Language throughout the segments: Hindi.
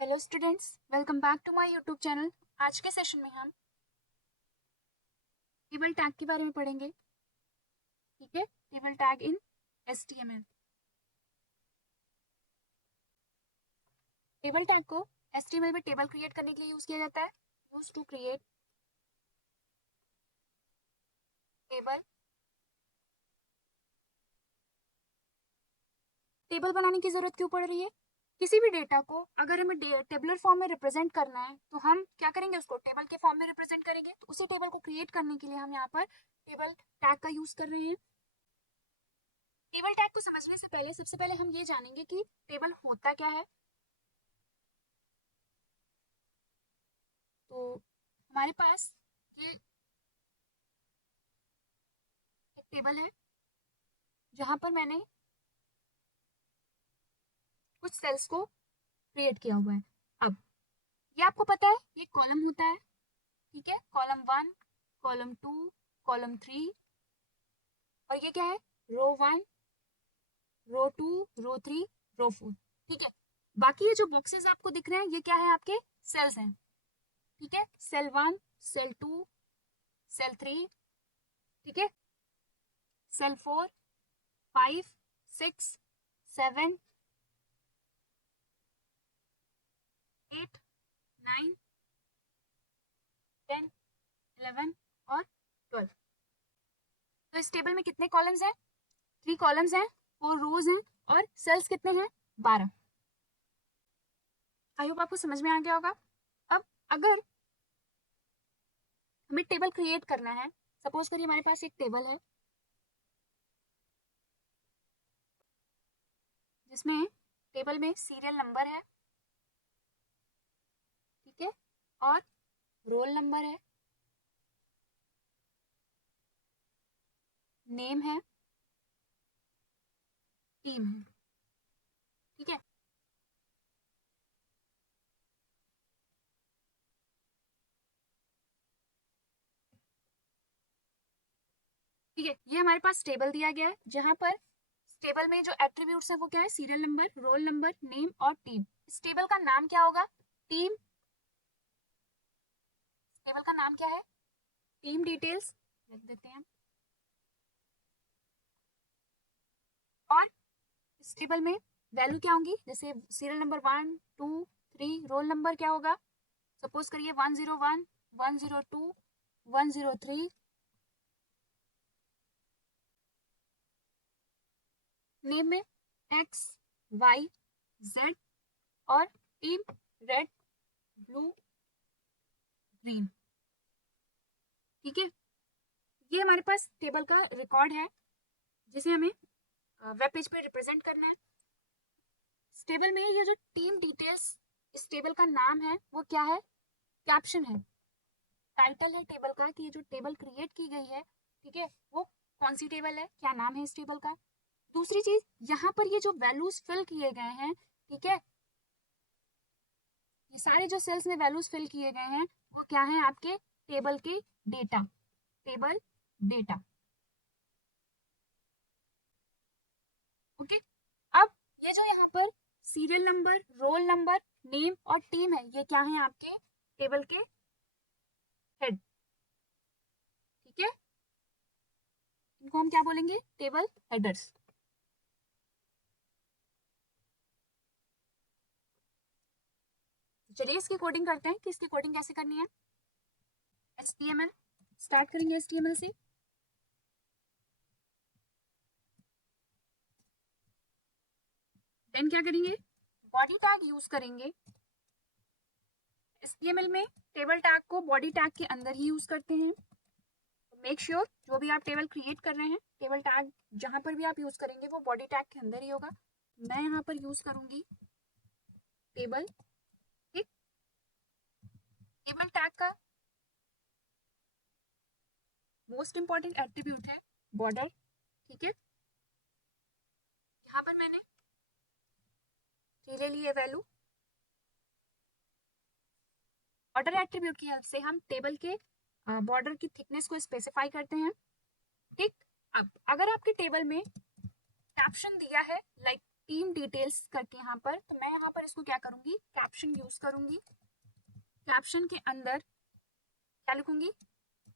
Hello students, welcome back to my YouTube channel. आज के सेशन में हम टेबल टैग के बारे में पढ़ेंगे। ठीक है, table tag in HTML। Table tag को HTML में टेबल क्रिएट करने के लिए यूज किया जाता है। Use to create table. Table बनाने की जरूरत क्यों पड़ रही है? किसी भी डेटा को अगर हमें टेबलर फॉर्म में रिप्रेजेंट करना है तो हम क्या करेंगे, उसको टेबल के फॉर्म में रिप्रेजेंट करेंगे। तो उसी टेबल को क्रिएट करने के लिए हम यहाँ पर टेबल टैग का यूज कर रहे हैं। टेबल टैग को समझने से पहले सबसे पहले हम ये जानेंगे कि टेबल होता क्या है। तो हमारे पास ये एक टेबल है जहां पर मैंने कुछ सेल्स को क्रिएट किया हुआ है। अब ये आपको पता है ये कॉलम होता है। ठीक है, कॉलम 1, कॉलम 2, कॉलम 3, और ये क्या है, रो 1, रो 2, रो 3, रो 4। ठीक है, बाकी ये जो बॉक्सेस आपको दिख रहे हैं ये क्या है, आपके सेल्स हैं। ठीक है, सेल 1, सेल 2, सेल 3, ठीक है, सेल 4, 5, 6, 7, 8, 9, 10, 11 और 12। तो इस टेबल में कितने कॉलम्स हैं? 3 कॉलम्स हैं, 4 रोज हैं, और सेल्स कितने हैं? 12। आई होप आपको समझ में आ गया होगा। अब अगर हमें टेबल क्रिएट करना है, सपोज करिए हमारे पास एक टेबल है जिसमें टेबल में सीरियल नंबर है, ठीक है, और रोल नंबर है, नेम है, टीम है। ठीक है, ठीक है, ये हमारे पास टेबल दिया गया है जहां पर टेबल में जो एट्रीब्यूट्स हैं वो क्या है, serial number, roll number, name और टीम। इस टेबल का नाम क्या होगा? टीम। टेबल का नाम क्या है? टीम डिटेल्स लिख देते हैं। और इस टेबल में वैल्यू क्या होंगी, जैसे सीरियल नंबर 1, 2, 3, रोल नंबर क्या होगा, सपोज करिए 101, 102, 103, नेम में एक्स, वाई, जेड, और टीम रेड, ब्लू, ग्रीन। ठीक है, ये हमारे पास टेबल का रिकॉर्ड है जिसे हमें वेब पेज पे रिप्रेजेंट करना है। इस टेबल में ये जो टीम डिटेल्स, इस टेबल का नाम है वो क्या है? कैप्शन है, टाइटल है टेबल का कि ये जो टेबल क्रिएट की गई है, ठीक है, वो कौन सी टेबल है, क्या नाम है इस टेबल का। दूसरी चीज, यहाँ पर ये जो वैल्यूज फिल किए गए हैं, ठीक है, ये सारे जो सेल्स में वैल्यूज फिल किए गए हैं वो क्या है, आपके टेबल के डेटा, टेबल डेटा। ओके, अब ये जो यहाँ पर serial number, roll number, name और टीम है, ये क्या है, आपके टेबल के हेड। ठीक है, इनको हम क्या बोलेंगे, टेबल हेडर्स। चलिए इसकी कोडिंग करते हैं कि इसकी कोडिंग कैसे करनी है। HTML स्टार्ट करेंगे, HTML से। देन क्या करेंगे, बॉडी टैग यूज करेंगे। HTML में टेबल टैग को बॉडी टैग के अंदर ही यूज करते हैं। मेक श्योर जो भी आप टेबल क्रिएट कर रहे हैं, टेबल टैग जहां पर भी आप यूज करेंगे वो बॉडी टैग के अंदर ही होगा। मैं यहाँ पर यूज करूंगी टेबल। ठीक, टेबल टैग का मोस्ट इंपॉर्टेंट एट्रीब्यूट है बॉर्डर। ठीक है, यहाँ पर मैंने 3 ले ली है वैल्यू। बॉर्डर एट्रीब्यूट की हेल्प से हम टेबल के बॉर्डर की थिकनेस को स्पेसिफाई करते हैं। ठीक, अब अगर आपके टेबल में कैप्शन दिया है लाइक टीम डिटेल्स करके यहाँ पर, तो मैं यहाँ पर इसको क्या करूंगी, कैप्शन यूज करूंगी। कैप्शन के अंदर क्या लिखूंगी,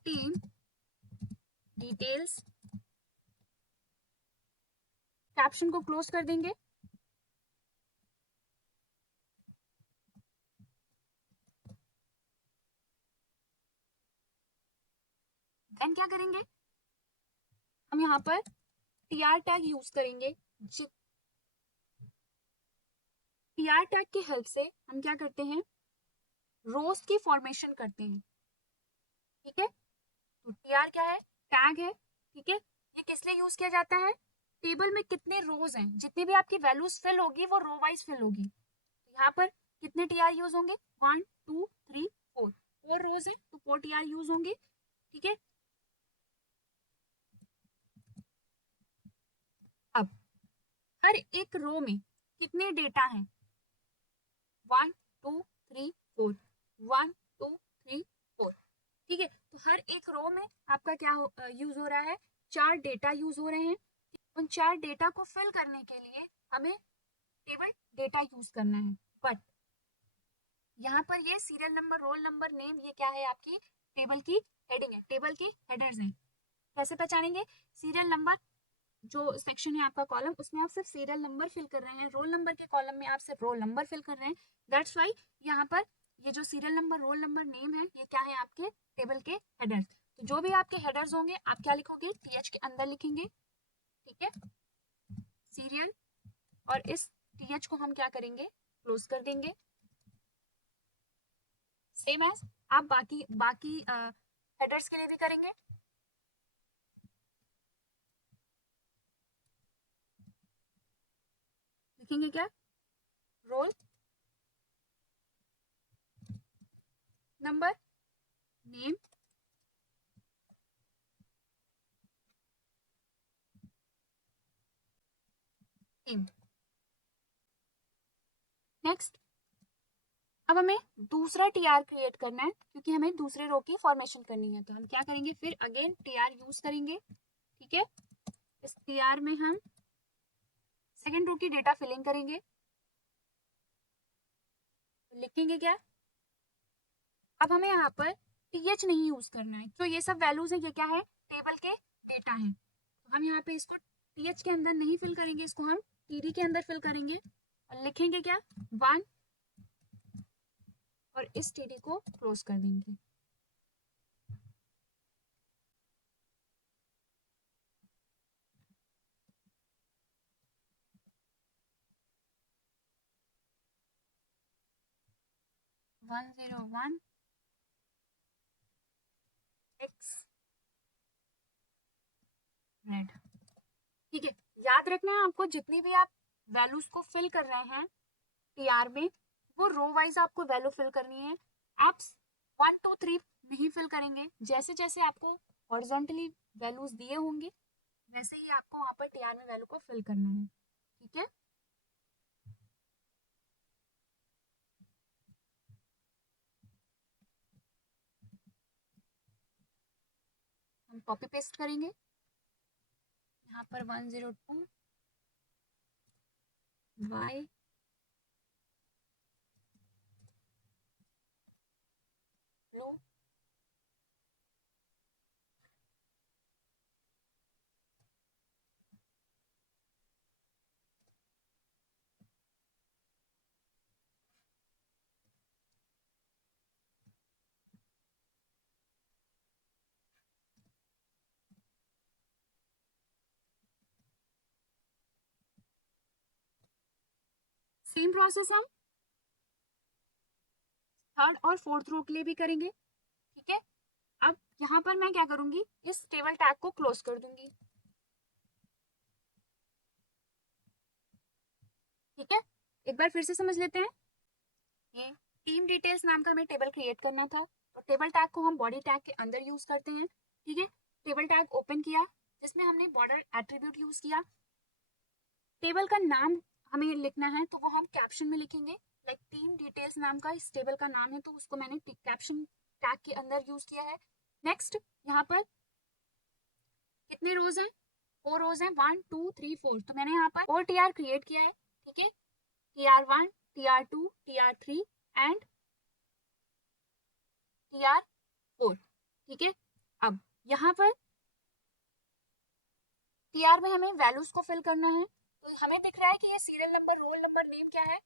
टीम डिटेल्स। कैप्शन को क्लोज कर देंगे। देन क्या करेंगे, हम यहाँ पर टीआर टैग यूज करेंगे। टीआर टैग की हेल्प से हम क्या करते हैं, रोज की फॉर्मेशन करते हैं। ठीक है, तो टीआर क्या है, टैग है। ठीक है, ये किस लिए यूज किया जाता है, टेबल में कितने रोज हैं, जितनी भी आपकी वैल्यूज फिल होगी वो रो वाइज फिल होगी। तो यहाँ पर कितने टीआर यूज होंगे, 1 2 3 4, 4 रोज है तो 4 टीआर यूज होंगे। ठीक है, अब हर एक रो में कितने डेटा हैं, 1 2 3 4, 1 2 3 4। ठीक है, तो हर एक रो में आपका क्या यूज हो रहा है, 4 डेटा यूज हो रहे हैं। उन 4 डेटा को फिल करने के लिए हमें टेबल डेटा यूज करना है। बट यहाँ पर ये serial number, roll number, name, ये क्या है, आपकी टेबल की हेडिंग है, टेबल की हेडर्स हैं। कैसे पहचानेंगे, सीरियल नंबर जो सेक्शन है आपका कॉलम, उसमें आप सिर्फ सीरियल नंबर फिल कर रहे हैं, रोल नंबर के कॉलम में आप सिर्फ रोल नंबर फिल कर रहे हैं। दैट्स वाई यहाँ पर ये जो serial number, roll number, name है, ये क्या है, आपके टेबल के हेडर्स। तो जो भी आपके हेडर्स होंगे आप क्या लिखोगे, टीएच के अंदर लिखेंगे। ठीक है, सीरियल, और इस टीएच को हम क्या करेंगे, क्लोज कर देंगे। सेम एज आप बाकी बाकी हेडर्स के लिए भी करेंगे। लिखेंगे क्या, roll number, name, name. Next, अब हमें दूसरा टीआर क्रिएट करना है, क्योंकि हमें दूसरे रो की फॉर्मेशन करनी है। तो हम क्या करेंगे, फिर अगेन टीआर यूज करेंगे। ठीक है, इस टीआर में हम सेकेंड रो की डेटा फिलिंग करेंगे। तो लिखेंगे क्या, अब हमें यहाँ पर टीएच नहीं यूज करना है, तो ये सब वैल्यूज है, ये क्या है, टेबल के डेटा है। तो हम यहाँ पे इसको टीएच के अंदर नहीं फिल करेंगे, इसको हम टीडी के अंदर फिल करेंगे। और लिखेंगे क्या, 1, और इस टीडी को क्लोज कर देंगे। One zero one x red. ठीक है, याद रखना है आपको, जितनी भी आप वैल्यूज को फिल कर रहे हैं टीआर में, वो रो वाइज आपको वैल्यू फिल करनी है। आप 1 2 3 नहीं फिल करेंगे, जैसे जैसे आपको हॉरिजॉन्टली वैल्यूज दिए होंगे वैसे ही आपको वहां पर टीआर में वैल्यू को फिल करना है। ठीक है, हम कॉपी पेस्ट करेंगे यहाँ पर 102 वाई ब्लू, सेम प्रोसेस हम थर्ड और फोर्थ रो के लिए भी करेंगे। ठीक है, अब यहाँ पर मैं क्या करूंगी, इस टेबल टैग को क्लोज कर दूंगी। ठीक है, एक बार फिर से समझ लेते हैं। ये टीम डिटेल्स नाम का हमें टेबल क्रिएट करना था, और टेबल टैग को हम बॉडी टैग के अंदर यूज करते हैं। ठीक है, टेबल टैग ओपन किया जिसमें हमने बॉर्डर एट्रीब्यूट यूज किया। टेबल का नाम हमें लिखना है, तो वो हम कैप्शन में लिखेंगे। लाइक टीम डिटेल्स नाम का इस टेबल का नाम है, तो उसको मैंने कैप्शन टैग के अंदर यूज किया है। नेक्स्ट, यहाँ पर कितने रोज हैं, 4 रोज हैं, 1 2 3 4, तो मैंने यहाँ पर 4 TR क्रिएट किया है, ठीक है, TR1 TR2 TR3 and TR4, ठीक है। अब यहाँ पर TR में हमें वैल्यूज को फिल करना है, तो हमें दिख रहा है कि ये serial number, roll number, name क्या है,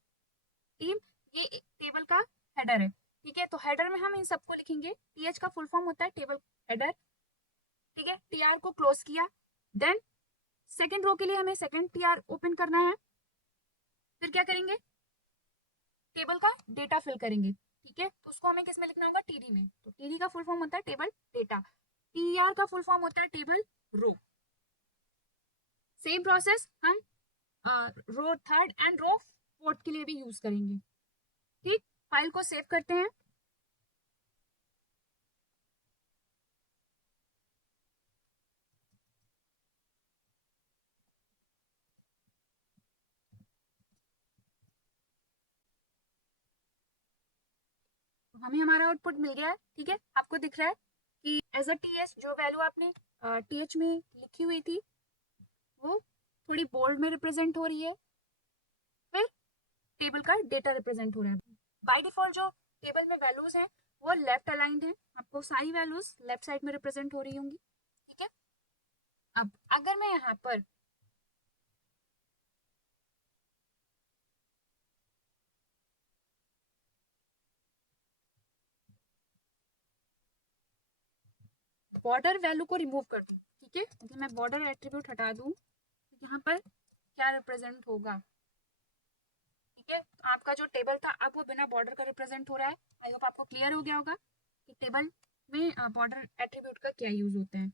टीम, ये टेबल का हेडर है, ठीक है। तो हेडर में हम इन सबको लिखेंगे, TH का फुल फॉर्म होता है टेबल हेडर, ठीक है। TR को क्लोज किया, देन सेकंड रो के लिए हमें सेकंड TR ओपन करना है, फिर क्या करेंगे, टेबल का डेटा फिल करेंगे, ठीक है। तो उसको हमें किस में लिखना होगा, TD में, तो TD का फुल फॉर्म होता है टेबल डेटा, TR का फुल फॉर्म होता है टेबल रो। सेम प्रोसेस हम row third and row fourth के लिए भी यूज करेंगे, ठीक। फाइल को सेव करते हैं, हमें हमारा आउटपुट मिल गया है, ठीक है। आपको दिख रहा है कि एज अ TH जो वैल्यू आपने TH में लिखी हुई थी वो थोड़ी बोल्ड में रिप्रेजेंट हो रही है, फिर टेबल का डेटा रिप्रेजेंट हो रहा है। बाय डिफॉल्ट जो टेबल में वैल्यूज हैं वो लेफ्ट अलाइंड है, आपको सारी वैल्यूज लेफ्ट साइड में रिप्रेजेंट हो रही होंगी, ठीक है। अब अगर मैं यहाँ पर बॉर्डर वैल्यू को रिमूव कर दूं, ठीक है, अगर मैं बॉर्डर एट्रीब्यूट हटा दूं तो यहाँ पर क्या रिप्रेजेंट होगा, ठीक है। तो आपका जो टेबल था अब वो बिना बॉर्डर का रिप्रेजेंट हो रहा है। आई होप आपको क्लियर हो गया होगा कि टेबल में बॉर्डर एट्रीब्यूट का क्या यूज होता है।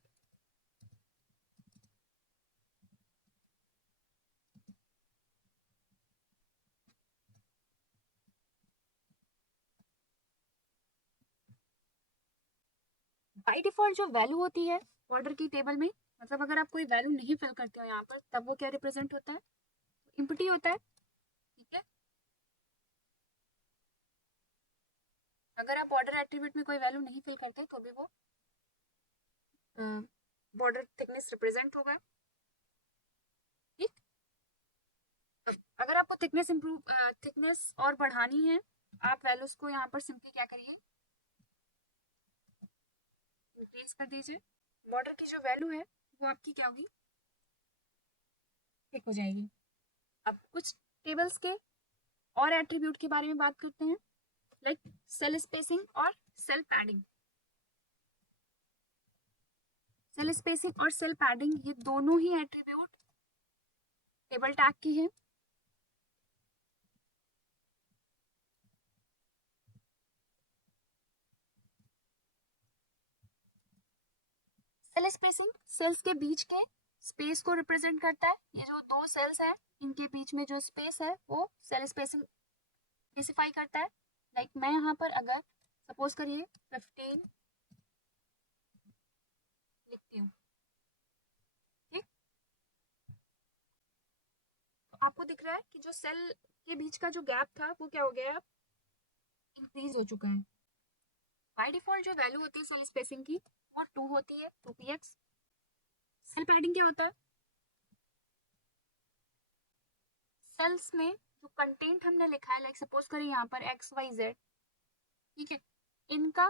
बाय डिफॉल्ट जो वैल्यू होती है बॉर्डर की टेबल में, मतलब अगर आप कोई वैल्यू नहीं फिल करते हो यहाँ पर तब वो क्या रिप्रेजेंट होता है, इम्पटी होता है, ठीक है। अगर आप बॉर्डर एट्रीब्यूट में कोई वैल्यू नहीं फिल करते तो भी वो बॉर्डर थिकनेस रिप्रेजेंट होगा, ठीक। अगर आपको थिकनेस इंप्रूव थिकनेस और बढ़ानी है, आप वैल्यूज को यहाँ पर सिंपली क्या करिए, इंक्रीज कर दीजिए, बॉर्डर की जो वैल्यू है वो आपकी क्या होगी, ठीक हो जाएगी। अब कुछ टेबल्स के और एट्रीब्यूट के बारे में बात करते हैं, लाइक सेल स्पेसिंग और सेल पैडिंग। सेल स्पेसिंग और सेल पैडिंग ये दोनों ही एट्रीब्यूट टेबल टैग की है। सेल स्पेसिंग सेल्स के बीच के स्पेस को रिप्रेजेंट करता है, ये जो दो सेल्स है इनके बीच में जो स्पेस है वो सेल स्पेसिंग स्पेसिफाई करता है। लाइक मैं यहाँ पर अगर सपोज करिए 15 लिखती हूँ, ठीक, तो आपको दिख रहा है कि जो सेल के बीच का जो गैप था वो क्या हो गया, इंक्रीज हो चुका है। बाय डिफॉल्ट जो वैल्यू होती है सेल स्पेसिंग की वो 2 होती है, 2px। सेल पैडिंग क्या होता है, सेल्स में जो कंटेंट हमने लिखा है, लाइक सपोज करिए यहाँ पर XYZ, ठीक है, इनका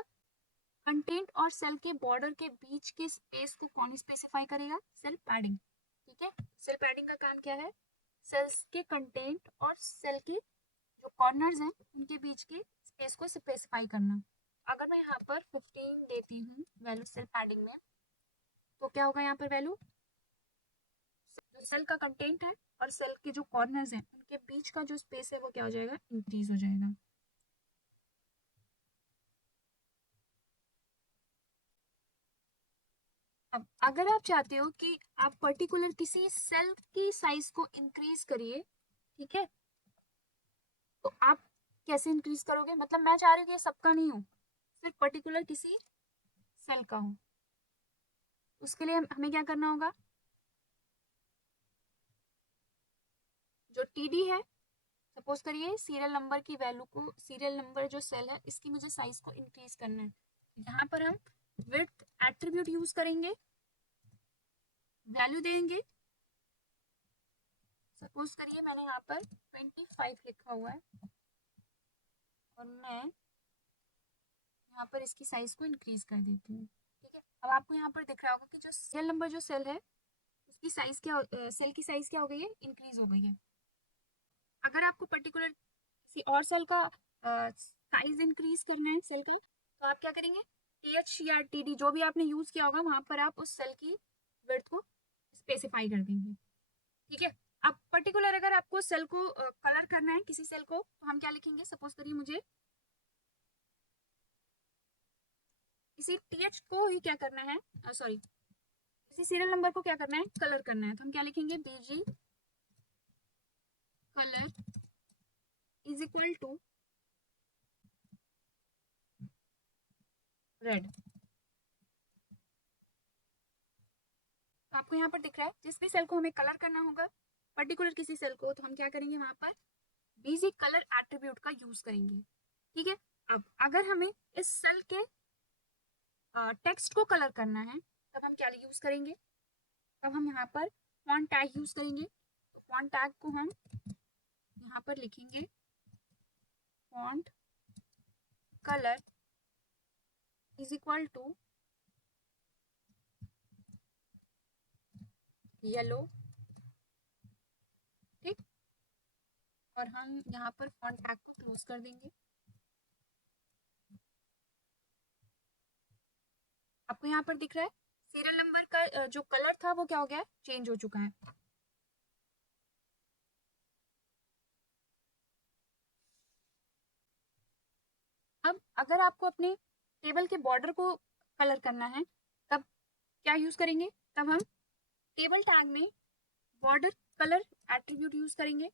कंटेंट और सेल के बॉर्डर के बीच के स्पेस को कौन स्पेसिफाई करेगा, सेल पैडिंग, ठीक है। सेल पैडिंग का काम क्या है, सेल्स के कंटेंट और सेल के जो कॉर्नर्स हैं उनके बीच के स्पेस को स्पेसिफाई करना। अगर मैं यहाँ पर 15 देती हूँ वैल्यू सेल पैडिंग में, तो क्या होगा यहाँ पर वैल्यू, जो सेल का कंटेंट है और सेल के जो कॉर्नर्स हैं उनके बीच का जो स्पेस है वो क्या हो जाएगा, इंक्रीज हो जाएगा। अब अगर आप चाहते हो कि आप पर्टिकुलर किसी सेल की साइज को इंक्रीज करिए, ठीक है, तो आप कैसे इंक्रीज करोगे, मतलब मैं चाह रही हूँ कि ये सबका नहीं हो, सिर्फ पर्टिकुलर किसी सेल का हो, उसके लिए हमें क्या करना होगा, जो TD है, सपोज करिए सीरियल नंबर की वैल्यू को, सीरियल नंबर जो सेल है इसकी मुझे साइज को इंक्रीज करना है, यहाँ पर हम विड्थ एट्रीब्यूट यूज करेंगे, वैल्यू देंगे। सपोज करिए मैंने यहाँ पर 25 लिखा हुआ है और मैं यहाँ पर इसकी साइज को इंक्रीज कर देती हूँ। ठीक है, अब आपको यहाँ पर दिख रहा होगा कि जो सीरियल नंबर जो सेल है उसकी साइज क्या सेल की साइज क्या हो गई है, इंक्रीज हो गई है। अगर आपको पर्टिकुलर किसी और सेल का साइज इंक्रीज करना है सेल का, तो आप क्या करेंगे, TH या TD जो भी आपने यूज किया होगा वहां पर आप उस सेल की विड्थ को स्पेसिफाई कर देंगे। ठीक है, अब पर्टिकुलर अगर आपको सेल को कलर करना है किसी सेल को, तो हम क्या लिखेंगे, सपोज करिए मुझे किसी TH को ही क्या करना है, सॉरी किसी सीरियल नंबर को क्या करना है, कलर करना है, तो हम क्या लिखेंगे, BG colour is equal to red. तो आपको यहाँ पर दिख रहा है जिस भी सेल को हमें कलर करना होगा पर्टिकुलर किसी सेल को, तो हम क्या करेंगे, वहां पर BG कलर एट्रीब्यूट का यूज करेंगे। ठीक है, अब अगर हमें इस सेल के टेक्स्ट को कलर करना है तब हम क्या यूज करेंगे, तब हम यहाँ पर फॉन्ट टैग यूज करेंगे। तो फॉन्ट टैग को हम यहाँ पर लिखेंगे font colour is equal to yellow. ठीक, और हम यहाँ पर फॉन्ट टैग को क्लोज कर देंगे। आपको यहाँ पर दिख रहा है सीरियल नंबर का जो कलर था वो क्या हो गया, चेंज हो चुका है। अब अगर आपको अपने टेबल के बॉर्डर को कलर करना है तब क्या यूज करेंगे, तब हम टेबल टैग में बॉर्डर कलर एट्रीब्यूट यूज करेंगे।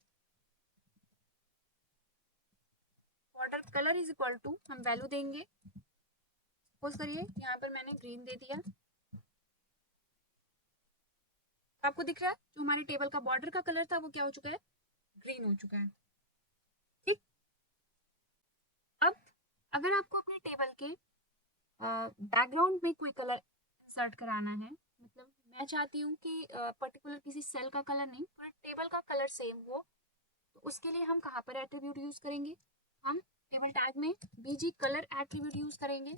Border colour is equal to हम वैल्यू देंगे, सपोज करिए यहाँ पर मैंने ग्रीन दे दिया। आपको दिख रहा है जो हमारे टेबल का बॉर्डर का कलर था वो क्या हो चुका है, ग्रीन हो चुका है। ठीक, अब अगर आपको अपने टेबल के बैकग्राउंड में कोई कलर इंसर्ट कराना है, मतलब मैं चाहती हूँ कि पर्टिकुलर किसी सेल का कलर नहीं पूरे टेबल का कलर सेम हो, तो उसके लिए हम कहाँ पर एट्रीब्यूट यूज करेंगे, हम टेबल टैग में BG कलर एट्रीब्यूट यूज करेंगे।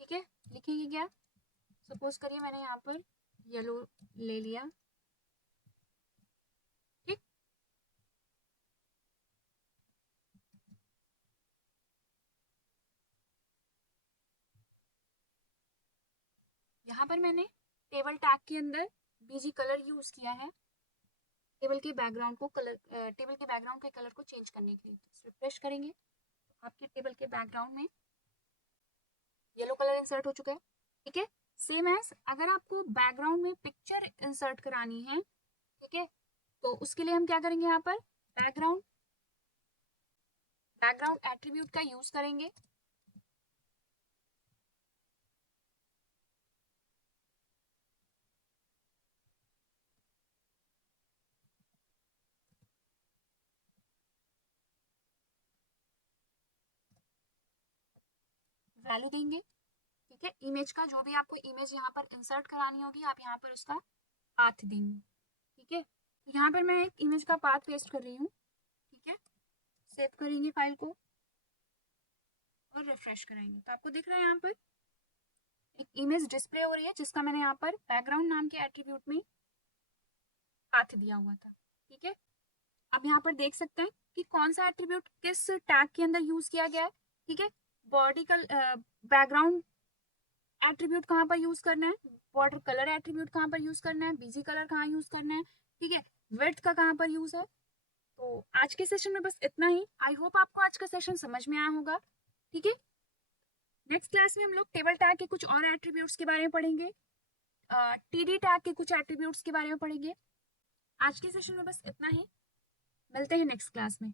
ठीक है, लिखेंगे क्या, सपोज करिए मैंने यहाँ पर येलो ले लिया। ठीक, यहाँ पर मैंने टेबल टैग के अंदर BG कलर यूज किया है टेबल के बैकग्राउंड को कलर टेबल के बैकग्राउंड के कलर को चेंज करने के लिए। रिफ्रेश करेंगे तो आपके टेबल के बैकग्राउंड में येलो कलर इंसर्ट हो चुका है। ठीक है, सेम एज अगर आपको बैकग्राउंड में पिक्चर इंसर्ट करानी है, ठीक है, तो उसके लिए हम क्या करेंगे, यहाँ पर बैकग्राउंड बैकग्राउंड एट्रीब्यूट का यूज करेंगे। वैल्यू देंगे। ठीक है, इमेज का जो भी आपको इमेज यहाँ पर इंसर्ट करानी होगी आप यहाँ पर उसका पाथ देंगे। ठीक है, तो यहाँ पर मैं एक इमेज का पाथ पेस्ट कर रही हूँ। ठीक है, सेव करेंगे फाइल को और रिफ्रेश कराएंगे तो आपको दिख रहा है यहाँ पर एक इमेज डिस्प्ले हो रही है जिसका मैंने यहाँ पर बैकग्राउंड नाम के एट्रीब्यूट में पाथ दिया हुआ था। ठीक है, अब यहाँ पर देख सकते हैं कि कौन सा एट्रीब्यूट किस टैग के अंदर यूज किया गया है। ठीक है, बॉडी का बैकग्राउंड एट्रीब्यूट कहाँ पर यूज करना है, बॉर्डर कलर एट्रीब्यूट कहाँ पर यूज करना है, BG कलर कहाँ यूज करना है। ठीक है, विड्थ का कहाँ पर यूज है। तो आज के सेशन में बस इतना ही। आई होप आपको आज का सेशन समझ में आया होगा। ठीक है, नेक्स्ट क्लास में हम लोग टेबल टैग के कुछ और एट्रीब्यूट्स के बारे में पढ़ेंगे, TD टैग के कुछ एट्रीब्यूट्स के बारे में पढ़ेंगे। आज के सेशन में बस इतना ही, मिलते हैं नेक्स्ट क्लास में।